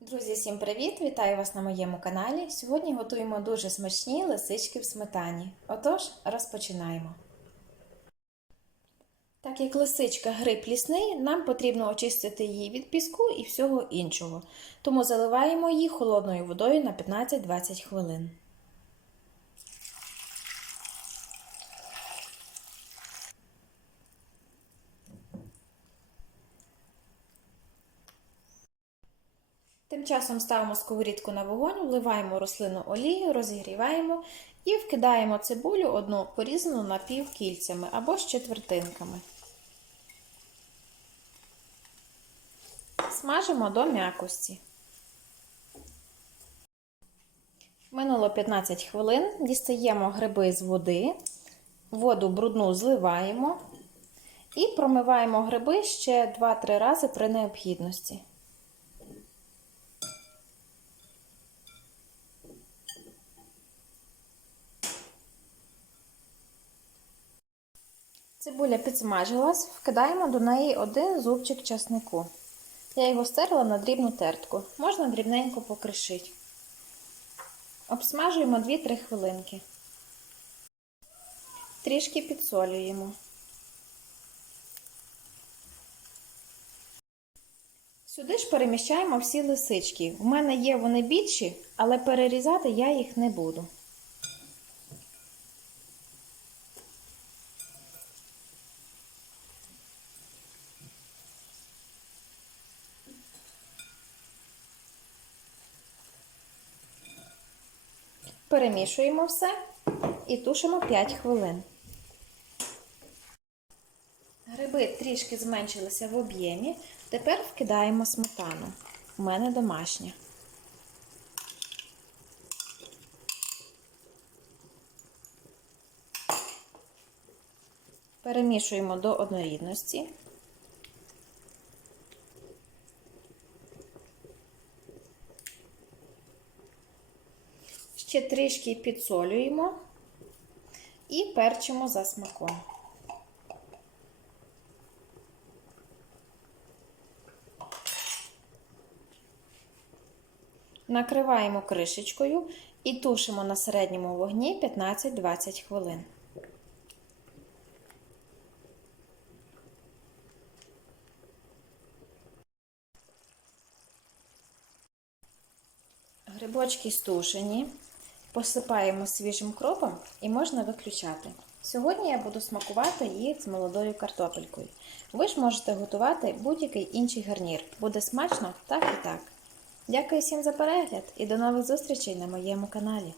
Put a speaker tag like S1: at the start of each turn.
S1: Друзі, всім привіт! Вітаю вас на моєму каналі. Сьогодні готуємо дуже смачні лисички в сметані. Отож, розпочинаємо. Так як лисичка гриб лісний, нам потрібно очистити її від піску і всього іншого. Тому заливаємо її холодною водою на 15-20 хвилин. Тим часом ставимо сковорідку на вогонь, вливаємо рослину олію, розігріваємо і вкидаємо цибулю одну порізану напівкільцями або з четвертинками. Смажимо до м'якості. Минуло 15 хвилин, дістаємо гриби з води, воду брудну зливаємо і промиваємо гриби ще 2-3 рази при необхідності. Цибуля підсмажилась, вкидаємо до неї один зубчик часнику. Я його стерла на дрібну тертку. Можна дрібненько покришити. Обсмажуємо 2-3 хвилинки. Трішки підсолюємо. Сюди ж переміщаємо всі лисички. У мене є вони більші, але перерізати я їх не буду. Перемішуємо все і тушимо 5 хвилин. Гриби трішки зменшилися в об'ємі. Тепер вкидаємо сметану. У мене домашня. Перемішуємо до однорідності. Ще трішки підсолюємо і перчимо за смаком. Накриваємо кришечкою і тушимо на середньому вогні 15-20 хвилин. Грибочки стушені, посипаємо свіжим кропом і можна виключати. Сьогодні я буду смакувати її з молодою картопелькою. Ви ж можете готувати будь-який інший гарнір. Буде смачно так і так. Дякую всім за перегляд і до нових зустрічей на моєму каналі.